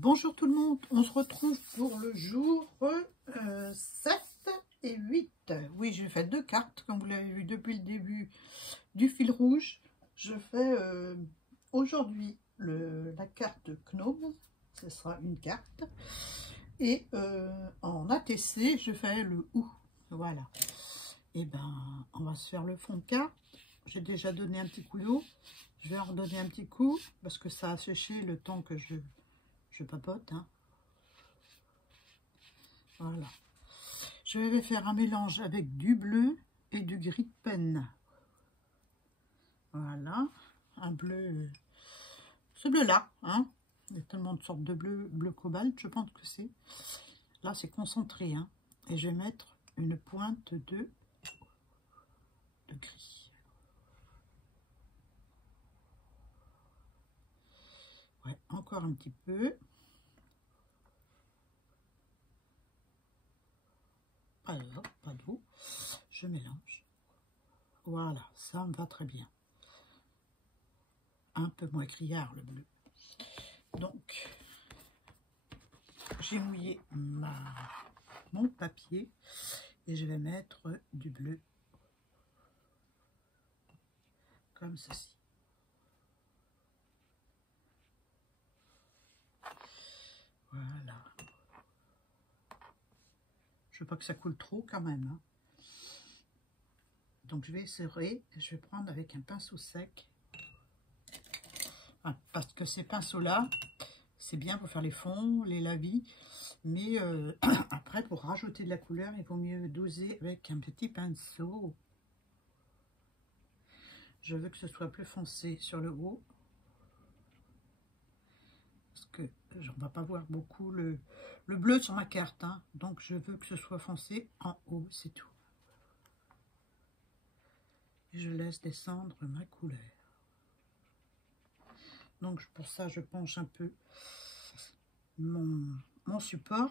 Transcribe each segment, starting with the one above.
Bonjour tout le monde, on se retrouve pour le jour 7 et 8. Oui, j'ai fait deux cartes, comme vous l'avez vu depuis le début du fil rouge. Je fais aujourd'hui la carte Gnome, ce sera une carte. Et en ATC, je fais le OU. Voilà. Et ben, on va se faire le fond de carte. J'ai déjà donné un petit coup d'eau. Je vais en redonner un petit coup parce que ça a séché le temps que je papote. Hein. Voilà. Je vais faire un mélange avec du bleu et du gris de peine. Voilà. Un bleu. Ce bleu-là. Hein. Il y a tellement de sortes de bleu cobalt, je pense que c'est. Là, c'est concentré. Hein. Et je vais mettre une pointe de gris. Ouais, encore un petit peu. Alors, pas d'eau. Je mélange. Voilà, ça me va très bien. Un peu moins criard le bleu. Donc, j'ai mouillé mon papier et je vais mettre du bleu comme ceci. Voilà. Je veux pas que ça coule trop quand même. Hein. Donc je vais serrer et je vais prendre avec un pinceau sec. Ah, parce que ces pinceaux-là, c'est bien pour faire les fonds, les lavis. Mais après, pour rajouter de la couleur, il vaut mieux doser avec un petit pinceau. Je veux que ce soit plus foncé sur le haut. Parce que on ne va pas voir beaucoup le bleu sur ma carte. Hein. Donc je veux que ce soit foncé en haut, c'est tout. Et je laisse descendre ma couleur. Donc pour ça, je penche un peu mon support.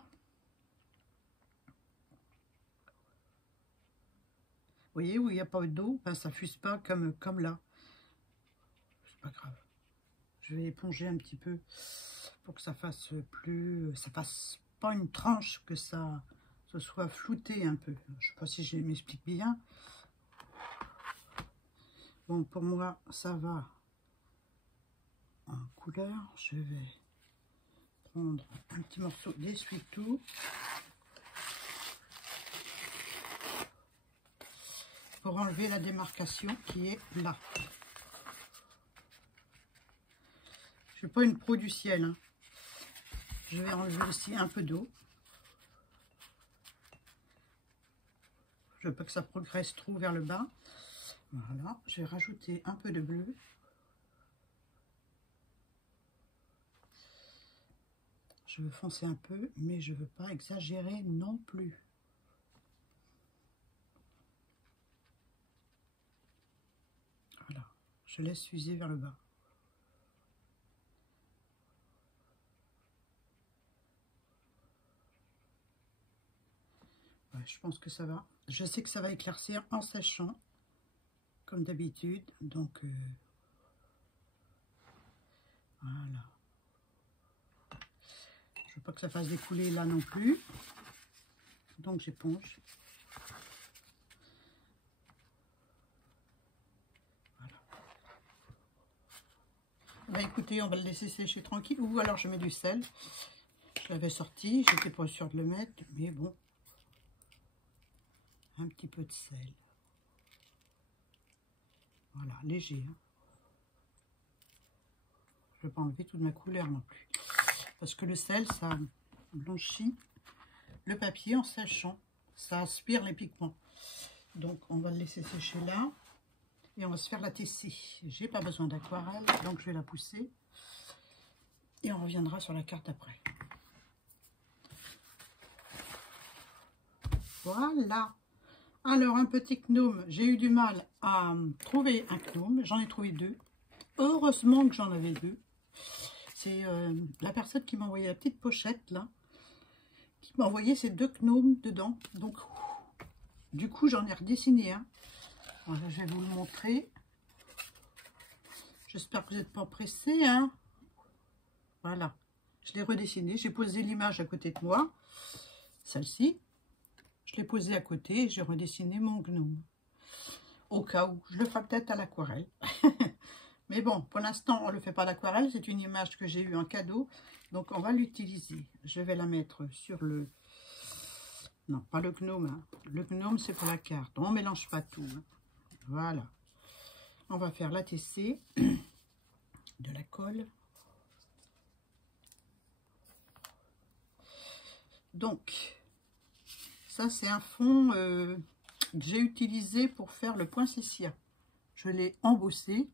Vous voyez où il n'y a pas d'eau, ben, ça ne fuse pas comme là. C'est pas grave. Je vais éponger un petit peu pour que ça fasse plus, ça fasse pas une tranche, que ça se soit flouté un peu. Je sais pas si je m'explique bien. Bon, pour moi, ça va en couleur. Je vais prendre un petit morceau d'essuie-tout. Pour enlever la démarcation qui est là. Je ne suis pas une pro du ciel. Hein. Je vais enlever aussi un peu d'eau. Je veux pas que ça progresse trop vers le bas. Voilà, je vais rajouter un peu de bleu. Je veux foncer un peu, mais je ne veux pas exagérer non plus. Voilà, je laisse fuser vers le bas. Ouais, je pense que ça va. Je sais que ça va éclaircir en séchant, comme d'habitude. Donc, voilà. Je veux pas que ça fasse découler là non plus. Donc, j'éponge. Voilà. Bah, écoutez, on va le laisser sécher tranquille. Ou alors, je mets du sel. Je l'avais sorti. J'étais pas sûre de le mettre. Mais bon. Un petit peu de sel. Voilà, léger. Hein. Je ne vais pas enlever toute ma couleur non plus. Parce que le sel, ça blanchit le papier en séchant. Ça aspire les pigments. Donc, on va le laisser sécher là. Et on va se faire la TC. J'ai pas besoin d'aquarelle, donc je vais la pousser. Et on reviendra sur la carte après. Voilà. Alors, un petit gnome. J'ai eu du mal à trouver un gnome. J'en ai trouvé deux. Heureusement que j'en avais deux. C'est la personne qui m'a envoyé la petite pochette, là. Qui m'a envoyé ces deux gnomes dedans. Donc, du coup, j'en ai redessiné un. Voilà, je vais vous le montrer. J'espère que vous n'êtes pas pressés, hein. Voilà. Je l'ai redessiné. J'ai posé l'image à côté de moi. Celle-ci. Je l'ai posée à côté et j'ai redessiné mon gnome. Au cas où. Je le ferai peut-être à l'aquarelle. Mais bon, pour l'instant, on ne le fait pas à l'aquarelle. C'est une image que j'ai eue en cadeau. Donc, on va l'utiliser. Je vais la mettre sur le... Non, pas le gnome. Hein. Le gnome, c'est pour la carte. On ne mélange pas tout. Hein. Voilà. On va faire la TC, de la colle. Donc, ça, c'est un fond que j'ai utilisé pour faire le poinsettia. Je l'ai embossé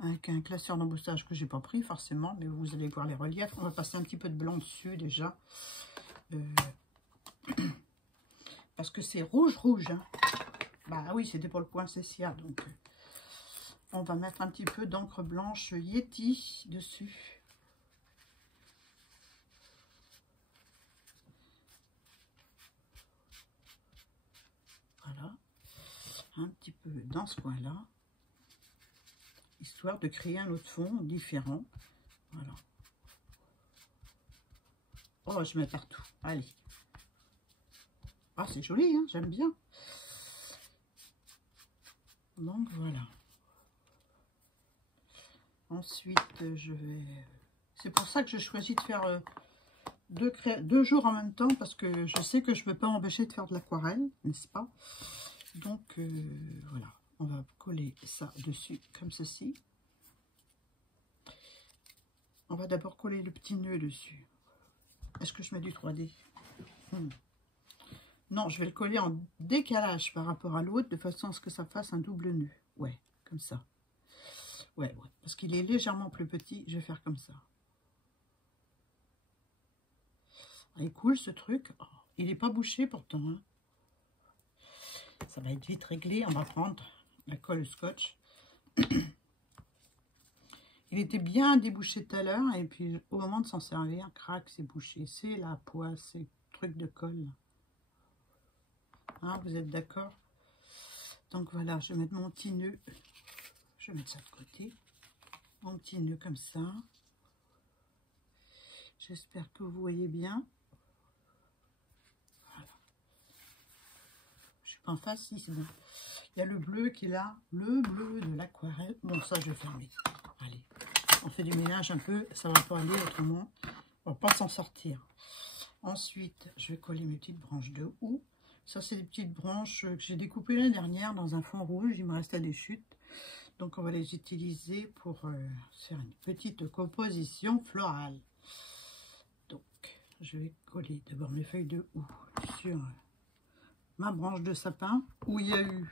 avec un classeur d'embossage que j'ai pas pris forcément, mais vous allez voir les reliefs. On va passer un petit peu de blanc dessus déjà. Parce que c'est rouge. Hein. Bah oui, c'était pour le poinsettia. Donc, on va mettre un petit peu d'encre blanche Yeti dessus. Voilà. Un petit peu dans ce coin-là. Histoire de créer un autre fond différent. Voilà. Oh, je mets partout. Allez. Ah, c'est joli, hein, j'aime bien. Donc, voilà. Ensuite, je vais... C'est pour ça que je choisis de faire deux jours en même temps, parce que je sais que je ne peux pas m'empêcher de faire de l'aquarelle, n'est-ce pas? Donc, voilà. On va coller ça dessus, comme ceci. On va d'abord coller le petit nœud dessus. Est-ce que je mets du 3D? Non, je vais le coller en décalage par rapport à l'autre, de façon à ce que ça fasse un double nœud. Ouais, comme ça. Ouais, parce qu'il est légèrement plus petit, je vais faire comme ça. Il est cool ce truc. Oh, il n'est pas bouché pourtant. Hein. Ça va être vite réglé. On va prendre la colle scotch. Il était bien débouché tout à l'heure. Et puis au moment de s'en servir, crac, c'est bouché. C'est la poisse, c'est le truc de colle. Hein, vous êtes d'accord? Donc voilà, je vais mettre mon petit nœud. Je vais mettre ça de côté. Mon petit nœud comme ça. J'espère que vous voyez bien. Voilà. Je suis pas en face, si c'est bon. Il y a le bleu qui est là, le bleu de l'aquarelle. Bon, ça, je vais fermer. Allez, on fait du ménage un peu, ça va pas aller autrement. On va pas s'en sortir. Ensuite, je vais coller mes petites branches de houx. Ça, c'est des petites branches que j'ai découpées l'année dernière dans un fond rouge. Il me restait des chutes. Donc, on va les utiliser pour faire une petite composition florale. Donc, je vais coller d'abord mes feuilles de houx sur ma branche de sapin où il y a eu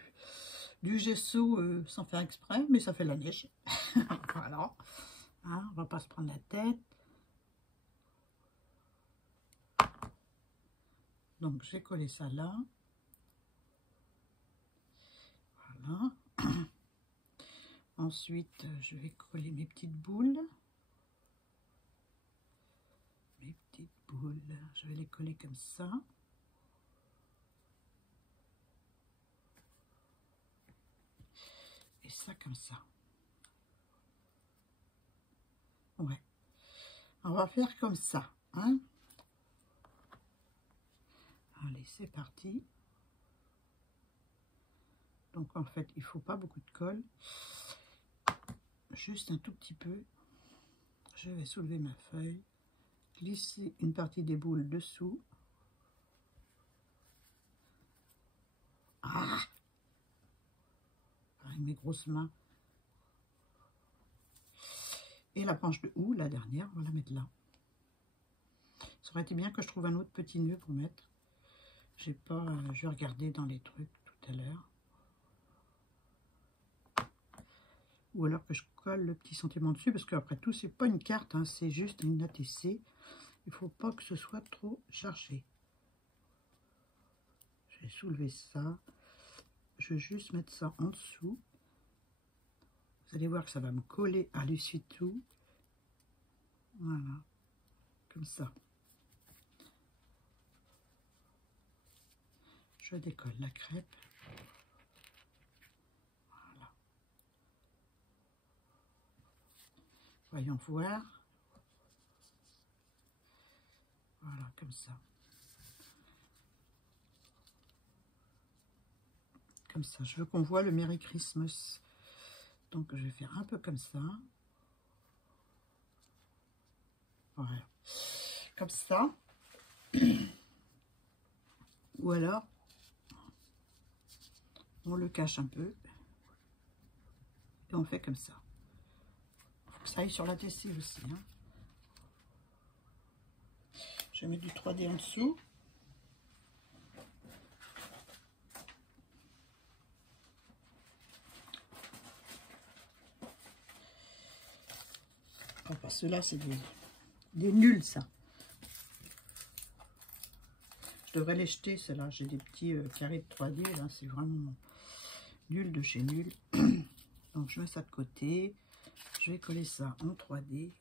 du gesso sans faire exprès, mais ça fait la neige. Voilà. Hein, on va pas se prendre la tête. Donc, j'ai collé ça là. Voilà. Ensuite, je vais coller mes petites boules. Mes petites boules, je vais les coller comme ça. Et ça comme ça. Ouais. On va faire comme ça. Hein? Allez, c'est parti. Donc en fait, il ne faut pas beaucoup de colle. Juste un tout petit peu. Je vais soulever ma feuille. Glisser une partie des boules dessous. Ah! Avec mes grosses mains. Et la branche de houx, la dernière, on va la mettre là. Ça aurait été bien que je trouve un autre petit nœud pour mettre. J'ai pas, je vais regarder dans les trucs tout à l'heure. Ou alors que je colle le petit sentiment dessus, parce qu'après tout, c'est pas une carte, hein, c'est juste une ATC. Il faut pas que ce soit trop chargé. Je vais soulever ça. Je vais juste mettre ça en dessous. Vous allez voir que ça va me coller à l'essuie-tout. Voilà, comme ça. Je décolle la crêpe. Voilà. Voyons voir. comme ça. Comme ça, je veux qu'on voit le Merry Christmas. Donc je vais faire un peu comme ça. Voilà. Comme ça. Ou alors, on le cache un peu. Et on fait comme ça. Il faut que ça aille sur la TC aussi. Hein. Je mets du 3D en dessous. Oh, parce que là, c'est des nuls, ça. Je devrais les jeter, ceux-là. J'ai des petits carrés de 3D, là. C'est vraiment nul de chez nul. Donc, je mets ça de côté. Je vais coller ça en 3D.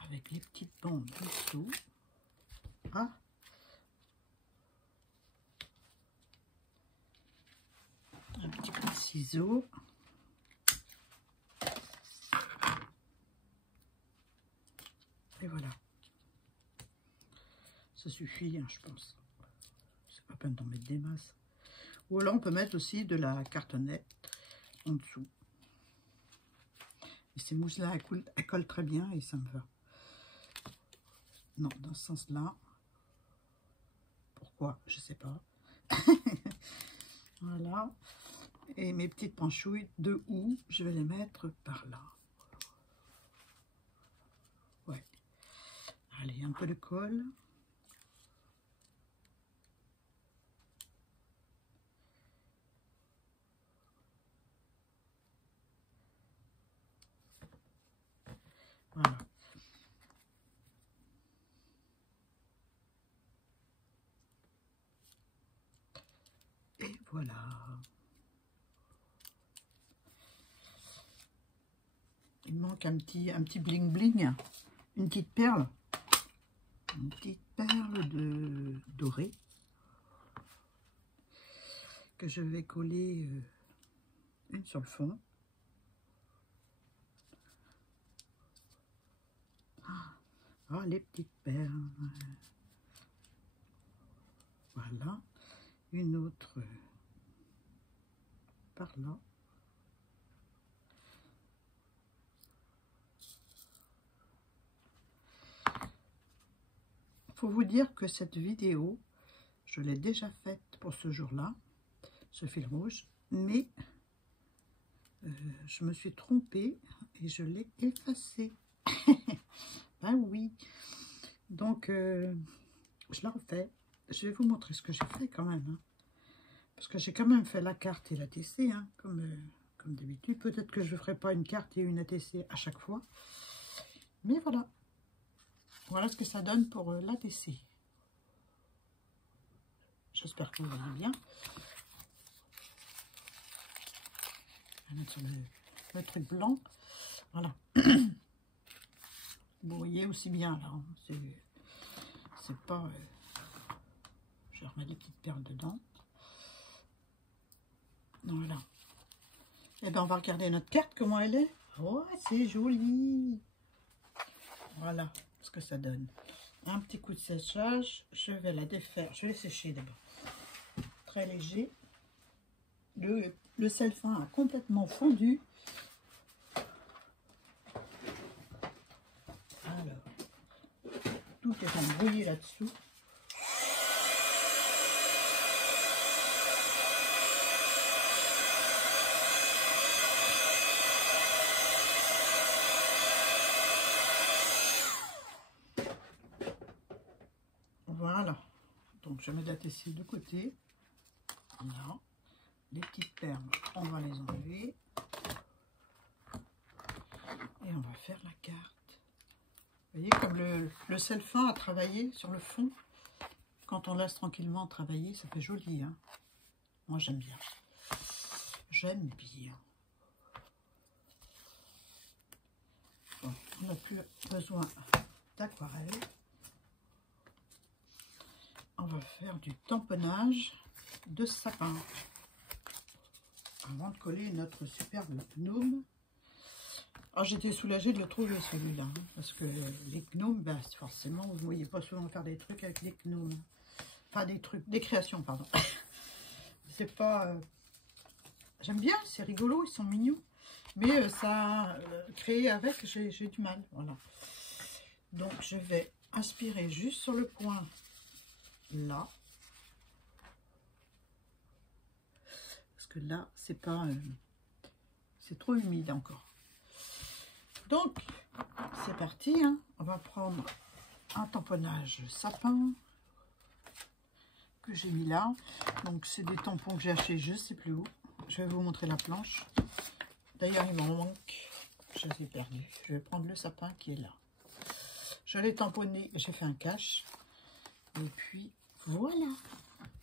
Avec les petites bandes dessous. Ah! Un petit peu de ciseaux. Et voilà. Ça suffit, hein, je pense. C'est pas peine d'en mettre des masses. Ou alors on peut mettre aussi de la cartonnette en dessous. Et ces mousses-là, elles collent très bien et ça me va. Non, dans ce sens-là. Pourquoi? Je sais pas. Voilà. Et mes petites panchouilles de houx, je vais les mettre par là. Ouais. Allez, un peu de colle. Voilà. Et voilà. Il manque un petit bling bling, une petite perle. Une petite perle dorée que je vais coller une sur le fond. Ah, les petites perles. Voilà. Une autre par là. Faut vous dire que cette vidéo, je l'ai déjà faite pour ce jour-là, ce fil rouge, mais je me suis trompée et je l'ai effacé. Ben oui. Donc, je la refais. Je vais vous montrer ce que j'ai fait quand même. Hein. Parce que j'ai quand même fait la carte et l'ATC, hein, comme d'habitude. Peut-être que je ne ferai pas une carte et une ATC à chaque fois. Mais voilà. Voilà ce que ça donne pour l'ATC. J'espère que vous voyez bien. Je vais mettre sur le truc blanc. Voilà. Vous voyez aussi bien là. Hein. C'est pas... je remets des petites perles dedans. Voilà. Et bien on va regarder notre carte, comment elle est. Oh, c'est joli. Voilà ce que ça donne. Un petit coup de séchage. Je vais la défaire. Je vais sécher d'abord. Très léger. Le sel fin a complètement fondu. Alors, tout est embrouillé là-dessous. Voilà. Donc, je mets de la tessille de côté. Voilà. Les petites perles, on va les enlever. Et on va faire la carte. Vous voyez comme le sel fin a travaillé sur le fond. Quand on laisse tranquillement travailler, ça fait joli. Hein. Moi, j'aime bien. J'aime bien. Bon, on n'a plus besoin d'aquarelle. On va faire du tamponnage de sapin. Avant de coller notre superbe gnome. Ah, j'étais soulagée de le trouver celui-là, hein, parce que les gnomes, ben, forcément, vous ne voyez pas souvent faire des trucs avec les gnomes. Enfin, des créations, pardon. C'est pas... J'aime bien, c'est rigolo, ils sont mignons. Mais ça, créer avec, j'ai du mal, voilà. Donc, je vais aspirer juste sur le coin, là. Parce que là, c'est pas... c'est trop humide encore. Donc, c'est parti, hein. On va prendre un tamponnage sapin que j'ai mis là. Donc, c'est des tampons que j'ai achetés, je sais plus où. Je vais vous montrer la planche. D'ailleurs, il m'en manque. Je les ai perdus. Je vais prendre le sapin qui est là. Je l'ai tamponné, j'ai fait un cache. Et puis, voilà.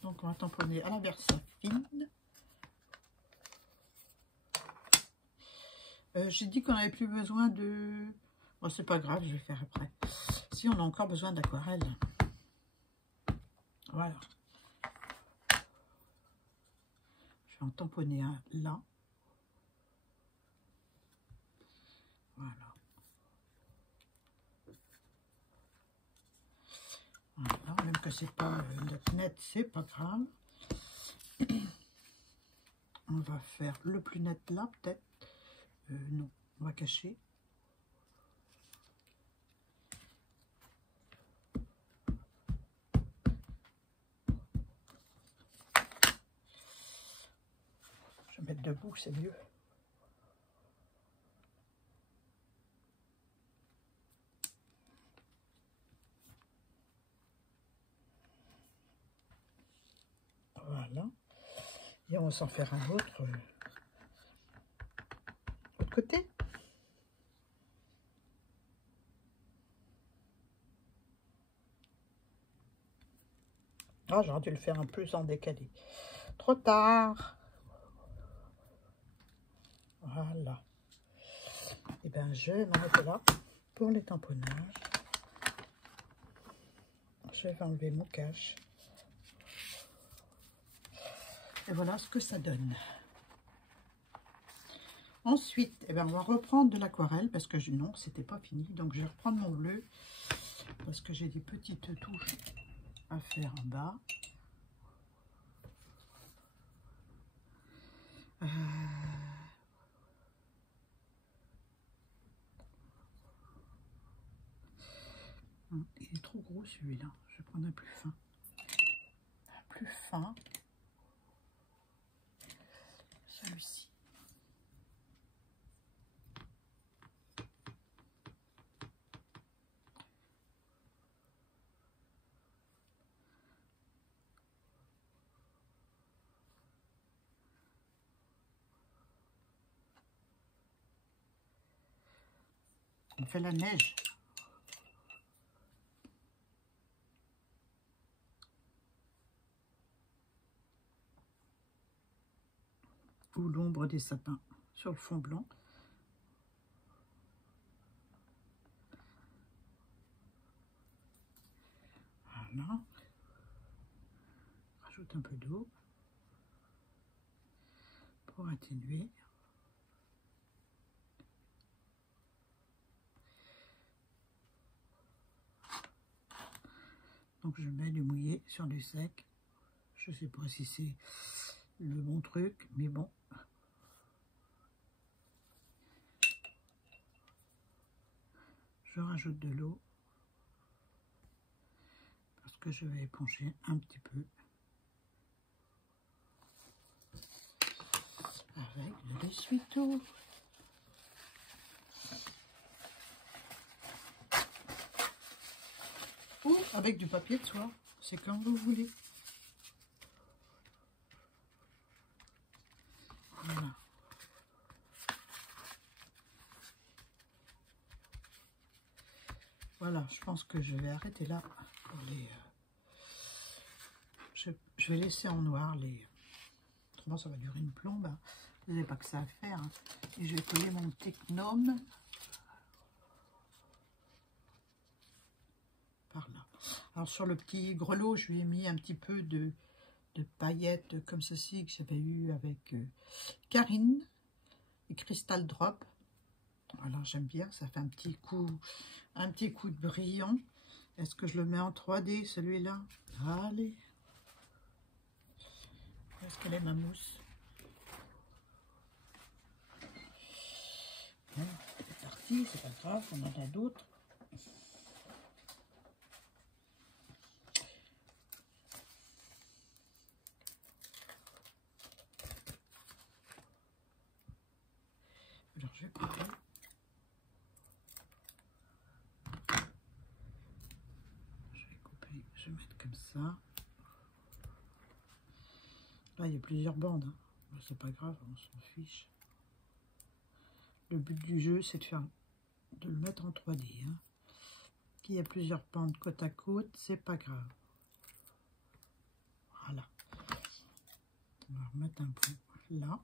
Donc, on va tamponner à la Versafine. J'ai dit qu'on n'avait plus besoin de... Bon, c'est pas grave, je vais faire après. Si, on a encore besoin d'aquarelle. Voilà. Je vais en tamponner un là. Voilà. Voilà, même que c'est pas net, c'est pas grave. On va faire le plus net là, peut-être. Non, on va cacher. Je vais mettre debout, c'est mieux. Voilà. Et on va s'en faire un autre. Autre côté. Ah, j'aurais dû le faire un peu en décalé. Trop tard. Voilà. Et bien, je vais m'arrêter là pour les tamponnages. Je vais enlever mon cache. Et voilà ce que ça donne. Ensuite, eh bien, on va reprendre de l'aquarelle parce que non, c'était pas fini. Donc, je vais reprendre mon bleu parce que j'ai des petites touches à faire en bas. Il est trop gros celui-là. Je vais prendre un plus fin. Un plus fin. Celui-ci. On fait la neige. Ou l'ombre des sapins sur le fond blanc. Voilà. Rajoute un peu d'eau pour atténuer. Donc je mets du mouillé sur du sec. Je sais pas si c'est le bon truc, mais bon. Je rajoute de l'eau parce que je vais éponger un petit peu avec de l'essuie-tout. Ou avec du papier de soie, c'est comme vous voulez. Voilà. Voilà, je pense que je vais arrêter là pour les... je vais laisser en noir les... Autrement, ça va durer une plombe. Hein. Vous n'avez pas que ça à faire. Hein. Et je vais coller mon petit gnome par là. Alors, sur le petit grelot, je lui ai mis un petit peu de paillettes comme ceci que j'avais eu avec Karine et Crystal Drop. Voilà, j'aime bien, ça fait un petit coup de brillant. Est-ce que je le mets en 3D, celui-là? Allez. Où est-ce qu'elle est, ma mousse? Bon, c'est parti, c'est pas grave, on en a d'autres. Alors, je vais couper. Je vais mettre comme ça. Là, il y a plusieurs bandes. Hein. C'est pas grave, on s'en fiche. Le but du jeu, c'est de le mettre en 3D. Hein. Qu'il y a plusieurs bandes côte à côte, c'est pas grave. Voilà. On va remettre un bout là.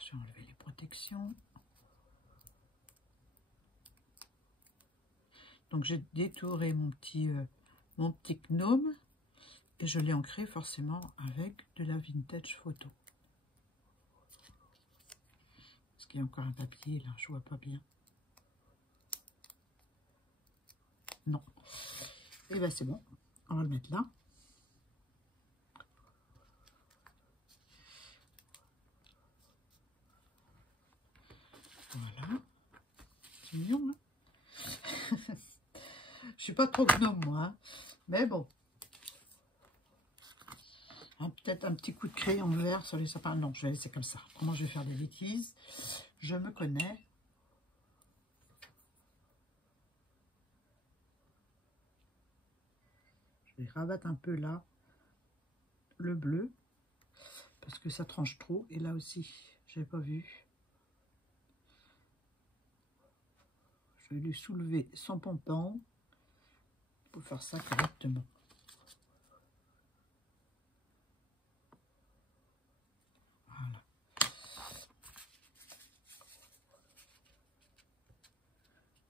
Je vais enlever les protections. Donc j'ai détouré mon petit gnome et je l'ai ancré forcément avec de la vintage photo. Est-ce qu'il y a encore un papier là? Je vois pas bien. Non. Et bien c'est bon. On va le mettre là. Voilà. C'est mignon, hein? Je suis pas trop gnome, moi. Hein. Mais bon. Peut-être un petit coup de crayon vert sur les sapins. Non, je vais laisser comme ça. Comment je vais faire des bêtises? Je me connais. Je vais rabattre un peu là le bleu. Parce que ça tranche trop. Et là aussi, je n'avais pas vu. Je vais lui soulever son pompon pour faire ça correctement. Voilà.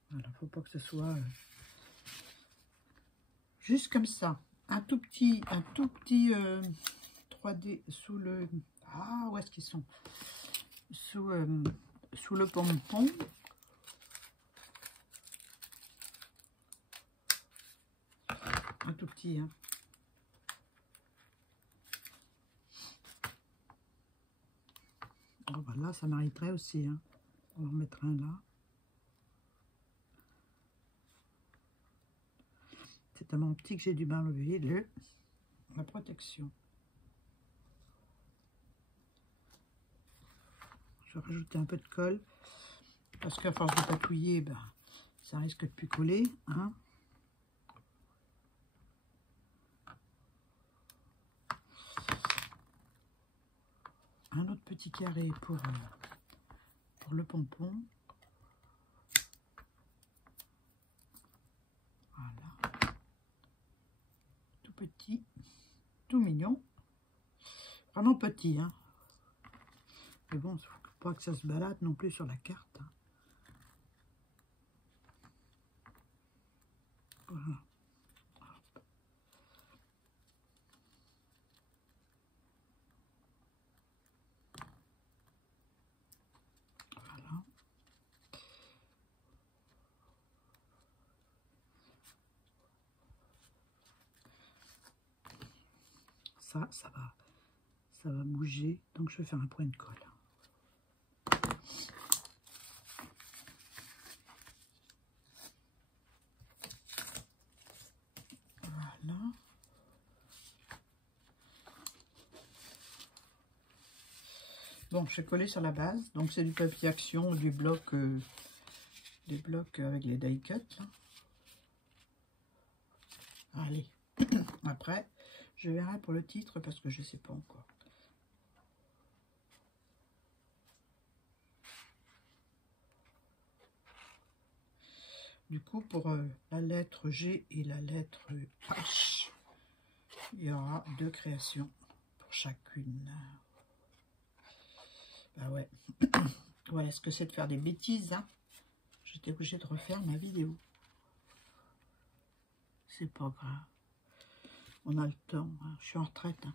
Voilà, faut pas que ce soit juste comme ça. Un tout petit 3D sous le... Ah, où est-ce qu'ils sont? Sous le pompon. Un tout petit, hein. Oh, bah là, ça m'arrêterait aussi, hein. On va en mettre un là. C'est tellement petit que j'ai du mal à enlever la protection. Je vais rajouter un peu de colle. Parce qu'à force de patouiller, ben, ça risque de plus coller, hein. Un autre petit carré pour le pompon. Voilà. Tout petit, tout mignon. Vraiment petit, hein. Mais bon, il ne faut pas que ça se balade non plus sur la carte. Hein. Voilà. Voilà. Ça va bouger, donc je vais faire un point de colle. Voilà. Bon, je vais coller sur la base, donc c'est du papier action, du bloc, des blocs avec les die cut. Là. Allez, après, je verrai pour le titre parce que je ne sais pas encore. Du coup, pour la lettre G et la lettre H, il y aura 2 créations pour chacune. Bah ouais. Voilà ce que c'est de faire des bêtises. Hein. J'étais obligée de refaire ma vidéo. C'est pas grave. On a le temps, hein. Je suis en retraite. Hein.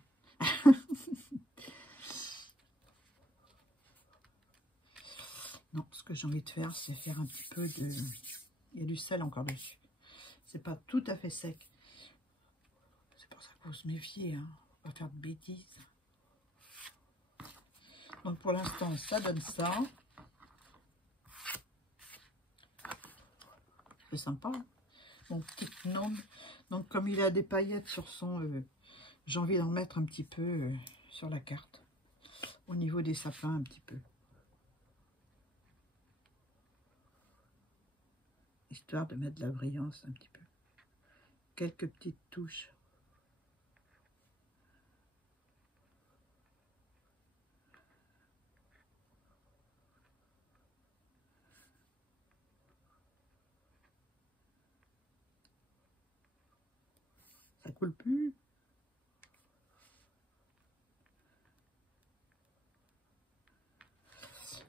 Non, ce que j'ai envie de faire, c'est faire un petit peu de... Il y a du sel encore dessus. C'est pas tout à fait sec. C'est pour ça qu'il faut se méfier. Hein. On va faire de bêtises. Donc pour l'instant, ça donne ça. C'est sympa. Hein, mon petit gnome. Donc comme il a des paillettes sur son... j'ai envie d'en mettre un petit peu sur la carte. Au niveau des sapins, un petit peu. Histoire de mettre de la brillance un petit peu. Quelques petites touches. Ça coule plus.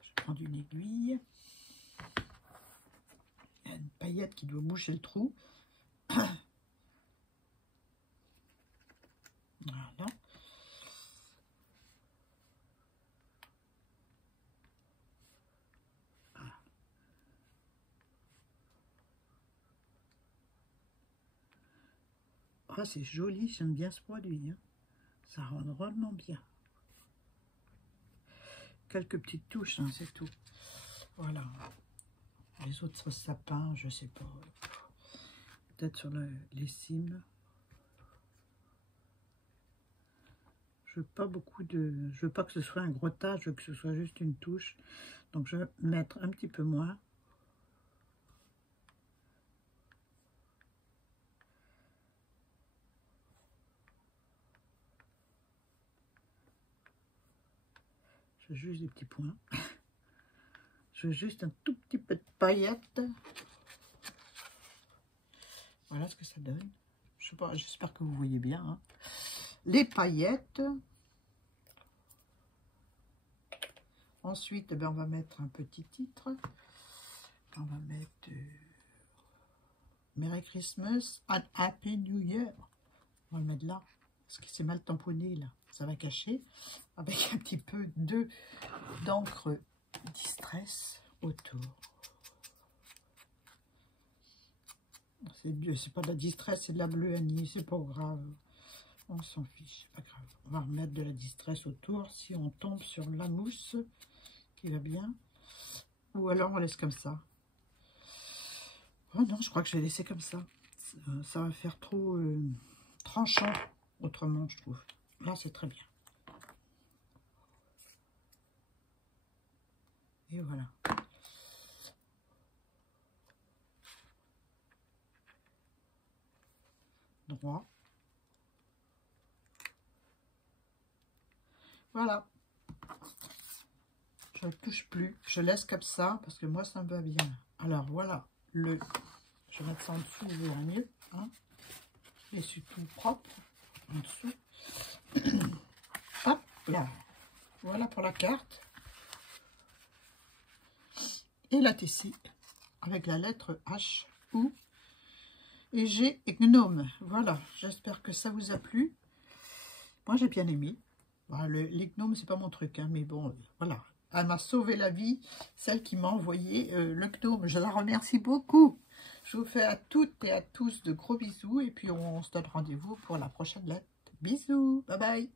Je prends une aiguille. Il y a une paillette qui doit boucher le trou. Voilà. Oh, c'est joli, j'aime bien ce produit. Hein. Ça rend drôlement bien. Quelques petites touches, hein, c'est tout. Voilà. Les autres sapins, je sais pas. Peut-être sur les cimes. Je veux pas beaucoup de... Je veux pas que ce soit un gros tas, je veux que ce soit juste une touche. Donc je vais mettre un petit peu moins. Je veux juste des petits points. Je veux juste un tout petit peu de paillettes. Voilà ce que ça donne. Je sais pas, j'espère que vous voyez bien. Hein. Les paillettes. Ensuite, on va mettre un petit titre. On va mettre Merry Christmas and Happy New Year. On va le mettre là. Parce que c'est mal tamponné là. Ça va cacher. Avec un petit peu d'encre Distress autour. C'est pas de la Distress, c'est de la bleu anis. C'est pas grave. On s'en fiche. Pas grave. On va remettre de la Distress autour si on tombe sur la mousse qui va bien. Ou alors on laisse comme ça. Oh non, je crois que je vais laisser comme ça. Ça va faire trop tranchant autrement, je trouve. Là, c'est très bien. Et voilà. Droit. Voilà. Je ne touche plus. Je laisse comme ça parce que moi, ça me va bien. Alors, voilà. Je vais mettre ça en dessous, vous verrez mieux. Hein. Et c'est tout propre en dessous. Hop là. Voilà pour la carte. Et la Tessie avec la lettre H, U et G et Gnome. Voilà, j'espère que ça vous a plu. Moi, j'ai bien aimé. Bon, les gnomes, c'est pas mon truc, hein, mais bon, voilà. Elle m'a sauvé la vie, celle qui m'a envoyé le gnome. Je la remercie beaucoup. Je vous fais à toutes et à tous de gros bisous. Et puis, on se donne rendez-vous pour la prochaine lettre. Bisous, bye bye.